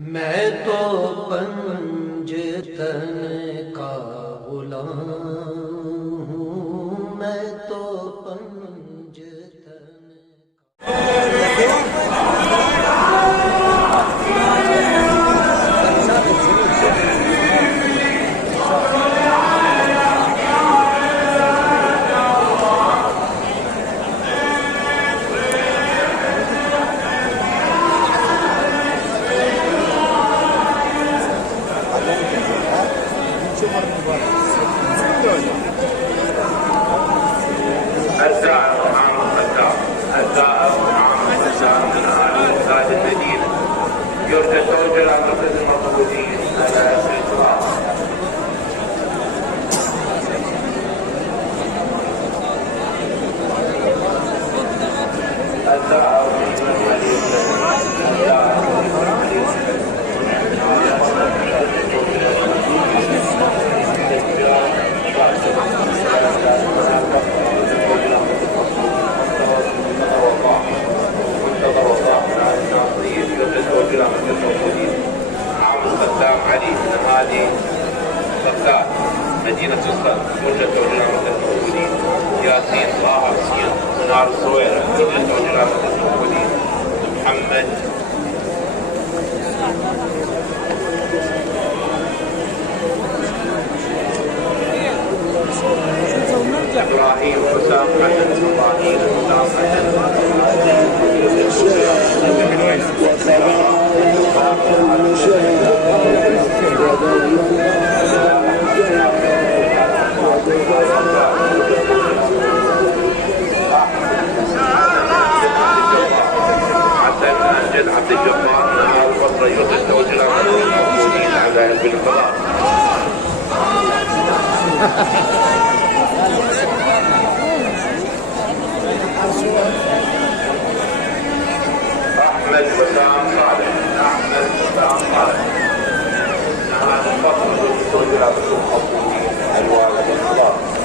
मैं तो पंजतन का गुलाम हूँ, मैं तो पंजतन يرجى التوجه على مركز المطلوبين على الاطلاق. الدعوة عام الصدام علي بن هادي صدام مدينة الصد وجه توجيهات المسؤولين ياسين طه سين منار الصويرة وجه توجيهات المسؤولين محمد إبراهيم حسام حسن إبراهيم حسام حسن عبد الجبار نهار البصره يرسل توجيهات المسؤولين على بالقضاء. احمد وسام صالح احمد وسام صالح نهار البصره يرسل توجيهات المسؤولين على بالقضاء.